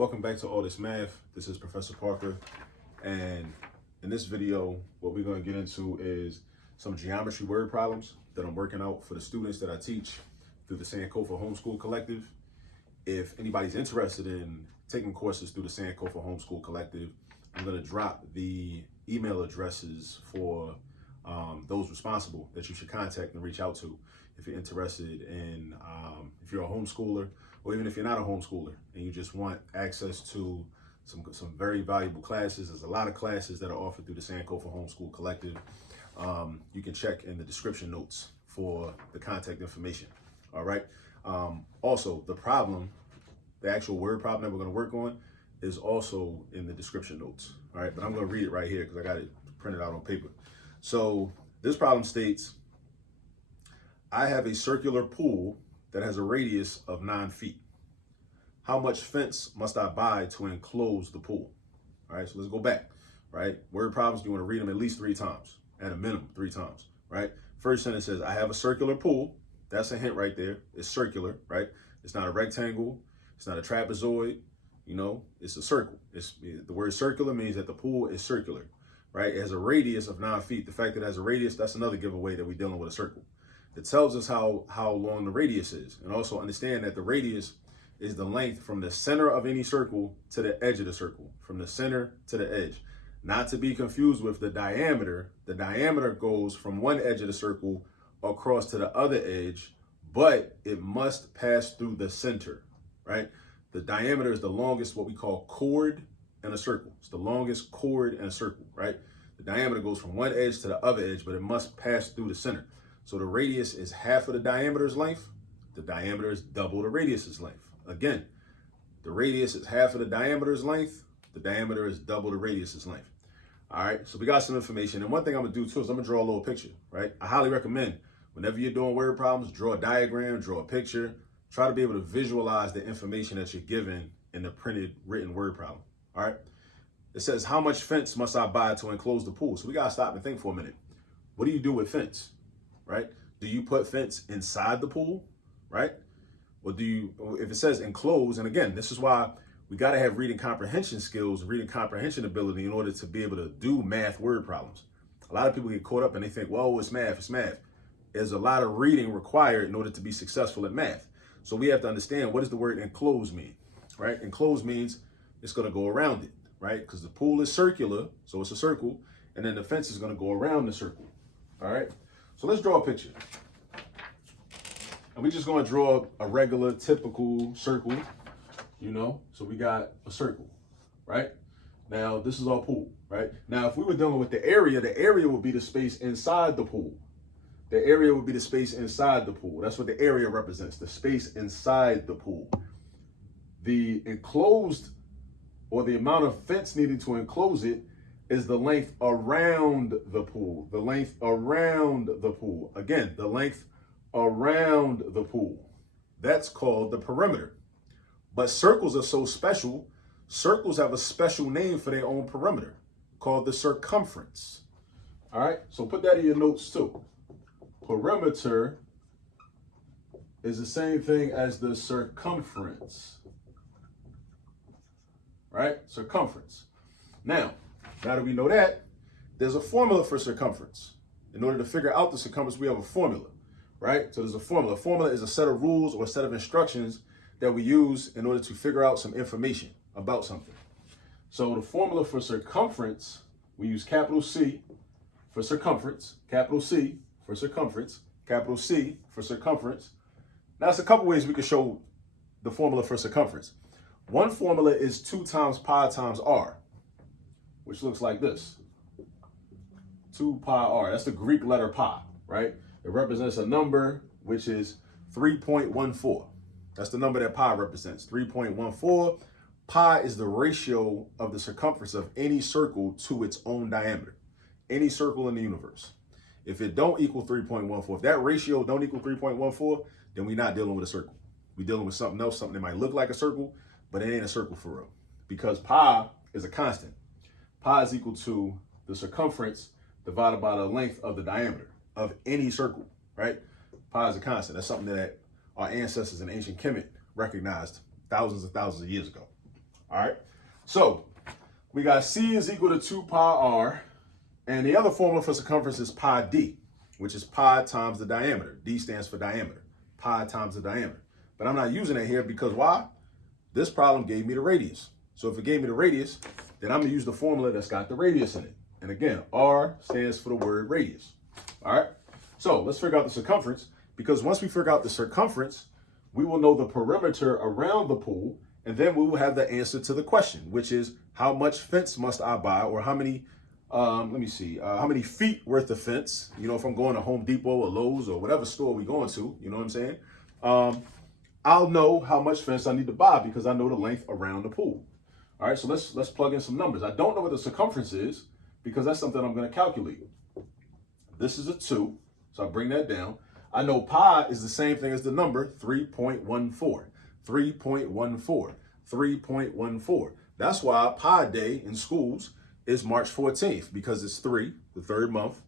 Welcome back to All This Math. This is Professor Parker, and in this video, what we're going to get into is some geometry word problems that I'm working out for the students that I teach through the Sankofa Homeschool Collective. If anybody's interested in taking courses through the Sankofa Homeschool Collective, I'm going to drop the email addresses for those responsible that you should contact and reach out to if you're interested in, if you're a homeschooler, or even if you're not a homeschooler and you just want access to some very valuable classes. There's a lot of classes that are offered through the Sankofa Homeschool Collective. You can check in the description notes for the contact information. All right. Also, the actual word problem that we're going to work on is also in the description notes. All right. But I'm going to read it right here because I got it printed out on paper. So this problem states, I have a circular pool that has a radius of 9 feet. How much fence must I buy to enclose the pool? All right, so let's go back, right? Word problems, you want to read them at least 3 times, at a minimum 3 times, right? First sentence says, I have a circular pool. That's a hint right there. It's circular, right? It's not a rectangle. It's not a trapezoid. You know, it's a circle. The word circular means that the pool is circular, right? It has a radius of 9 feet. The fact that it has a radius, that's another giveaway that we're dealing with a circle. It tells us how long the radius is, and also understand that the radius is the length from the center of any circle to the edge of the circle, from the center to the edge. Not to be confused with the diameter. The diameter goes from one edge of the circle across to the other edge, but it must pass through the center, right? The diameter is the longest, what we call chord in a circle. It's the longest chord in a circle, right? The diameter goes from one edge to the other edge, but it must pass through the center. So the radius is half of the diameter's length. The diameter is double the radius's length. Again, the radius is half of the diameter's length. The diameter is double the radius's length. All right, so we got some information. And one thing I'm gonna do too is I'm gonna draw a little picture, right? I highly recommend whenever you're doing word problems, draw a diagram, draw a picture. Try to be able to visualize the information that you're given in the printed written word problem, all right? It says, how much fence must I buy to enclose the pool? So we gotta stop and think for a minute. What do you do with fence? Right? Do you put fence inside the pool, right? Or do you, if it says enclose, and again, this is why we got to have reading comprehension skills, reading comprehension ability in order to be able to do math word problems. A lot of people get caught up and they think, well, it's math, it's math. There's a lot of reading required in order to be successful at math. So we have to understand, what does the word enclose mean, right? Enclose means it's going to go around it, right? Because the pool is circular, so it's a circle, and then the fence is going to go around the circle, all right? So let's draw a picture. And we're just going to draw a regular, typical circle, you know? So we got a circle, right? Now, this is our pool, right? Now, if we were dealing with the area would be the space inside the pool. The area would be the space inside the pool. That's what the area represents, the space inside the pool. The enclosed, or the amount of fence needed to enclose it, is the length around the pool. The length around the pool. Again, the length around the pool. That's called the perimeter. But circles are so special. Circles have a special name for their own perimeter called the circumference. All right, so put that in your notes too. Perimeter is the same thing as the circumference. Right? Circumference. Now that we know that, there's a formula for circumference. In order to figure out the circumference, we have a formula, right? So there's a formula. A formula is a set of rules or a set of instructions that we use in order to figure out some information about something. So the formula for circumference, we use capital C for circumference, capital C for circumference, capital C for circumference. Now, there's a couple ways we could show the formula for circumference. One formula is 2 times pi times r, which looks like this. 2 pi r, that's the Greek letter pi, right? It represents a number which is 3.14. That's the number that pi represents, 3.14. Pi is the ratio of the circumference of any circle to its own diameter. Any circle in the universe. If it don't equal 3.14, if that ratio don't equal 3.14, then we're not dealing with a circle. We're dealing with something else, something that might look like a circle, but it ain't a circle for real. Because pi is a constant. Pi is equal to the circumference divided by the length of the diameter of any circle, right? Pi is a constant. That's something that our ancestors in ancient Kemet recognized thousands and thousands of years ago. All right. So we got C is equal to 2 pi r. And the other formula for circumference is pi d, which is pi times the diameter. D stands for diameter. Pi times the diameter. But I'm not using it here because why? This problem gave me the radius. So if it gave me the radius, then I'm going to use the formula that's got the radius in it. And again, R stands for the word radius. All right. So let's figure out the circumference, because once we figure out the circumference, we will know the perimeter around the pool, and then we will have the answer to the question, which is how much fence must I buy, or how many, how many feet worth of fence, you know, if I'm going to Home Depot or Lowe's or whatever store we're going to, you know what I'm saying? I'll know how much fence I need to buy because I know the length around the pool. All right, so let's plug in some numbers. I don't know what the circumference is because that's something I'm going to calculate. This is a 2, so I bring that down. I know pi is the same thing as the number 3.14, 3.14, 3.14. That's why Pi Day in schools is March 14th, because it's 3, the third month,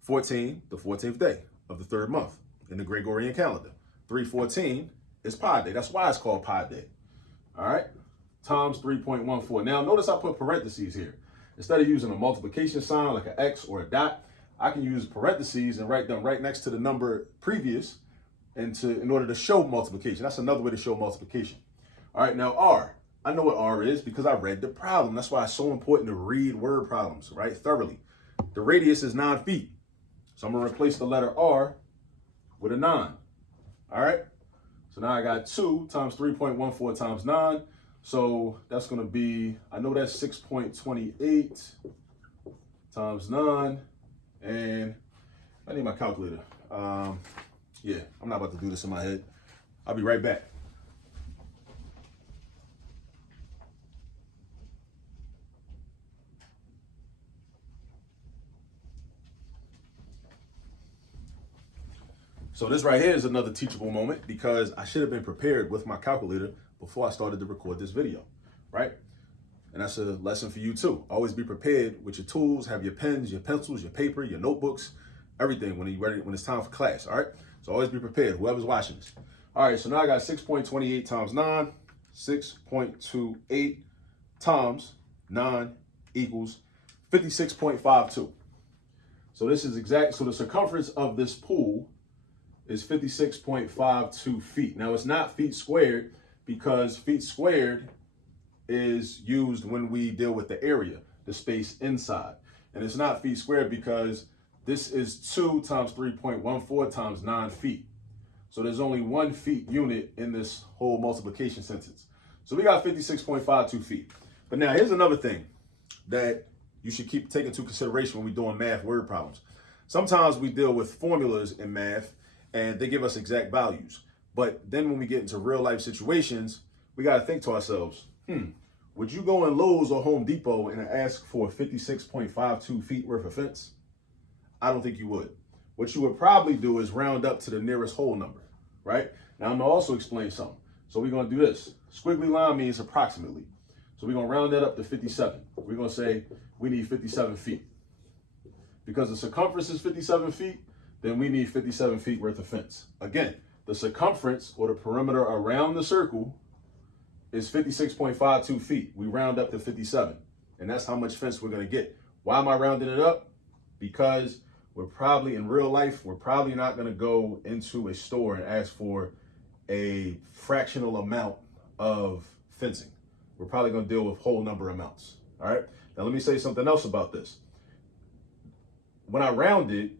14, the 14th day of the third month in the Gregorian calendar. 314 is Pi Day. That's why it's called Pi Day. All right, times 3.14. Now notice I put parentheses here. Instead of using a multiplication sign like an X or a dot, I can use parentheses and write them right next to the number previous in order to show multiplication. That's another way to show multiplication. All right, now R. I know what R is because I read the problem. That's why it's so important to read word problems, right, thoroughly. The radius is 9 feet. So I'm going to replace the letter R with a 9. All right, so now I got 2 times 3.14 times 9. So that's going to be, I know that's 6.28 times 9. And I need my calculator. Yeah, I'm not about to do this in my head. I'll be right back. So this right here is another teachable moment because I should have been prepared with my calculator before I started to record this video, right? And that's a lesson for you too. Always be prepared with your tools, have your pens, your pencils, your paper, your notebooks, everything when you're ready, when it's time for class, all right? So always be prepared, whoever's watching this. All right, so now I got 6.28 times 9, 6.28 times 9 equals 56.52. So this is exact, so the circumference of this pool is 56.52 feet. Now it's not feet squared because feet squared is used when we deal with the area, the space inside. And it's not feet squared because this is 2 times 3.14 times 9 feet. So there's only 1 feet unit in this whole multiplication sentence. So we got 56.52 feet. But now here's another thing that you should keep taking into consideration when we're doing math word problems. Sometimes we deal with formulas in math and they give us exact values. But then when we get into real life situations, we got to think to ourselves, would you go in Lowe's or Home Depot and ask for 56.52 feet worth of fence? I don't think you would. What you would probably do is round up to the nearest whole number, right? Now I'm gonna also explain something. So we're gonna do this. Squiggly line means approximately. So we're gonna round that up to 57. We're gonna say we need 57 feet. Because the circumference is 57 feet, then we need 57 feet worth of fence. Again, the circumference or the perimeter around the circle is 56.52 feet. We round up to 57. And that's how much fence we're gonna get. Why am I rounding it up? Because we're probably, in real life, we're probably not gonna go into a store and ask for a fractional amount of fencing. We're probably gonna deal with whole number amounts, all right? Now let me say something else about this. When I rounded,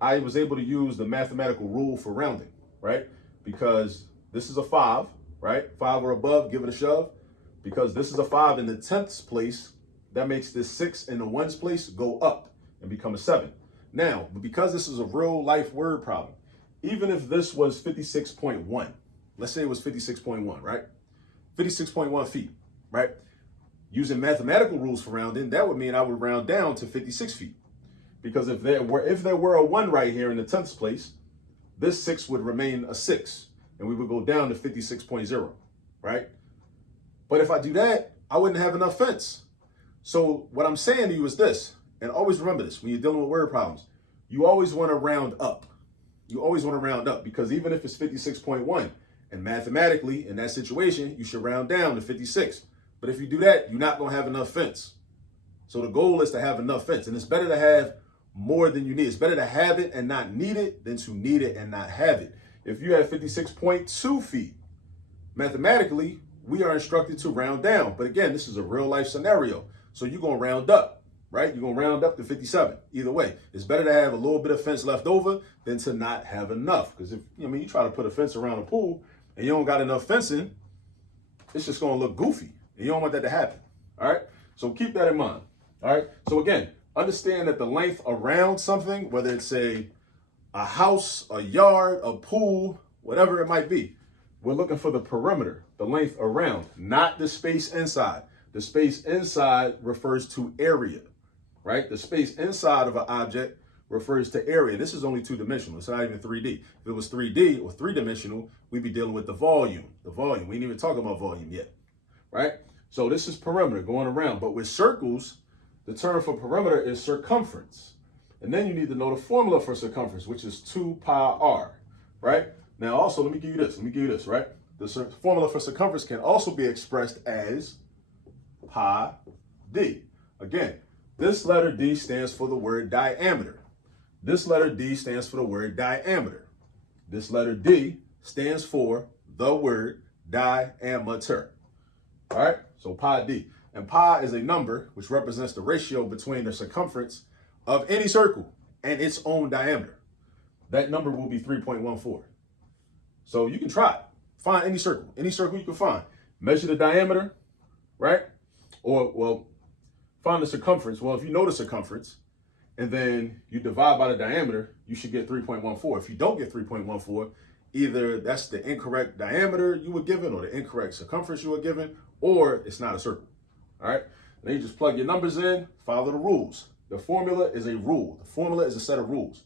I was able to use the mathematical rule for rounding, right? Because this is a 5, right? 5 or above, give it a shove. Because this is a 5 in the 10th place, that makes this 6 in the 1's place go up and become a 7. Now, because this is a real life word problem, even if this was 56.1, let's say it was 56.1, right? 56.1 feet, right? Using mathematical rules for rounding, that would mean I would round down to 56 feet. Because if there were a 1 right here in the 10th place, this 6 would remain a 6, and we would go down to 56.0, right? But if I do that, I wouldn't have enough fence. So what I'm saying to you is this, and always remember this, when you're dealing with word problems, you always want to round up. You always want to round up because even if it's 56.1, And mathematically, in that situation, you should round down to 56. But if you do that, you're not going to have enough fence. So the goal is to have enough fence. And it's better to have more than you need. It's better to have it and not need it than to need it and not have it. If you have 56.2 feet, mathematically, we are instructed to round down. But again, this is a real life scenario. So you're going to round up, right? You're going to round up to 57. Either way, it's better to have a little bit of fence left over than to not have enough. Because if you try to put a fence around a pool and you don't got enough fencing, it's just going to look goofy. And you don't want that to happen. All right. So keep that in mind. All right. So again, understand that the length around something, whether it's a house, a yard, a pool, whatever it might be, we're looking for the perimeter, the length around, not the space inside. The space inside refers to area, right? The space inside of an object refers to area. This is only two-dimensional. It's not even 3D. If it was 3D or three-dimensional, we'd be dealing with the volume. The volume. We ain't even talking about volume yet, right? So this is perimeter going around. But with circles, the term for perimeter is circumference. And then you need to know the formula for circumference, which is 2 pi r, right? Now, also, let me give you this, right? The formula for circumference can also be expressed as pi d. Again, this letter D stands for the word diameter. This letter D stands for the word diameter. This letter D stands for the word diameter. All right, so pi d. And pi is a number which represents the ratio between the circumference of any circle and its own diameter. That number will be 3.14. So you can try it. Find any circle you can find. Measure the diameter, right? Or, well, find the circumference. Well, if you know the circumference and then you divide by the diameter, you should get 3.14. If you don't get 3.14, either that's the incorrect diameter you were given or the incorrect circumference you were given, or it's not a circle. All right. Then you just plug your numbers in, follow the rules. The formula is a rule. The formula is a set of rules.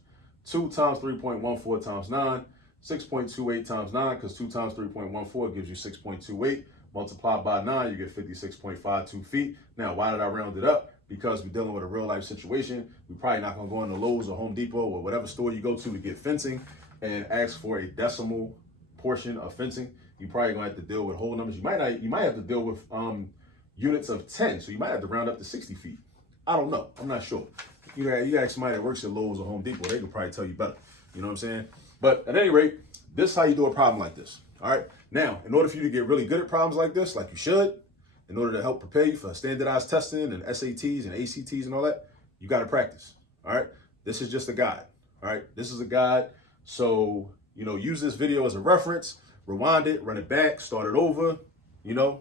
2 times 3.14 times 9, 6.28 times 9, because 2 times 3.14 gives you 6.28. Multiplied by 9, you get 56.52 feet. Now, why did I round it up? Because we're dealing with a real life situation. We're probably not going to go into Lowe's or Home Depot or whatever store you go to get fencing and ask for a decimal portion of fencing. You're probably going to have to deal with whole numbers. You might have to deal with units of 10. So you might have to round up to 60 feet. I don't know. I'm not sure. You ask somebody that works at Lowe's or Home Depot, they could probably tell you better. You know what I'm saying? But at any rate, this is how you do a problem like this. All right. Now, in order for you to get really good at problems like this, like you should, in order to help prepare you for standardized testing and SATs and ACTs and all that, you got to practice. All right. This is just a guide. All right. This is a guide. So, use this video as a reference, rewind it, run it back, start it over,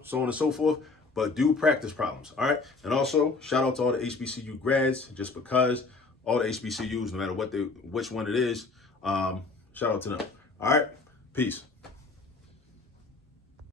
so on and so forth. But do practice problems. All right. And also, shout out to all the HBCU grads, just because all the HBCUs, no matter which one it is, shout out to them. All right. Peace.